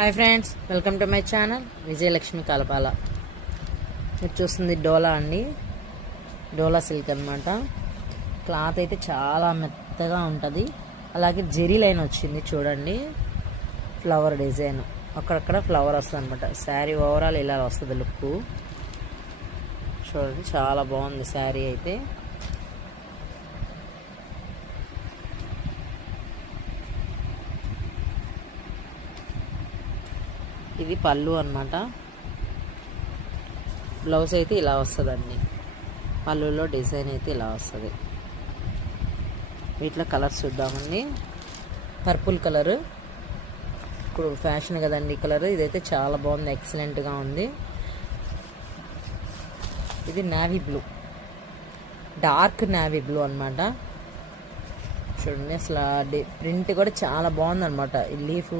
Hi friends, welcome to my channel Vijayalakshmi Kalapala. మీరు చూస్తుంది డోలా అండి, డోలా సిల్క్ అనమాట. క్లాత్ అయితే చాలా మెత్తగా ఉంటుంది. అలాగే జెరీ లైన్ వచ్చింది చూడండి, ఫ్లవర్ డిజైన్ అక్కడక్కడ ఫ్లవర్ వస్తుంది అనమాట. శారీ ఓవరాల్ ఇలా వస్తుంది లుక్ చూడండి, చాలా బాగుంది శారీ అయితే. ఇది పళ్ళు అనమాట. బ్లౌజ్ అయితే ఇలా వస్తుందండి, పళ్ళులో డిజైన్ అయితే ఇలా వస్తుంది. వీటిలో కలర్స్ చూద్దామండి. పర్పుల్ కలరు ఇప్పుడు ఫ్యాషన్ కదండి కలర్, ఇదైతే చాలా బాగుంది, ఎక్సలెంట్గా ఉంది. ఇది navy blue, dark navy blue అనమాట. చూడండి, అసలు ప్రింట్ కూడా చాలా బాగుంది అనమాట. ఈ లీఫ్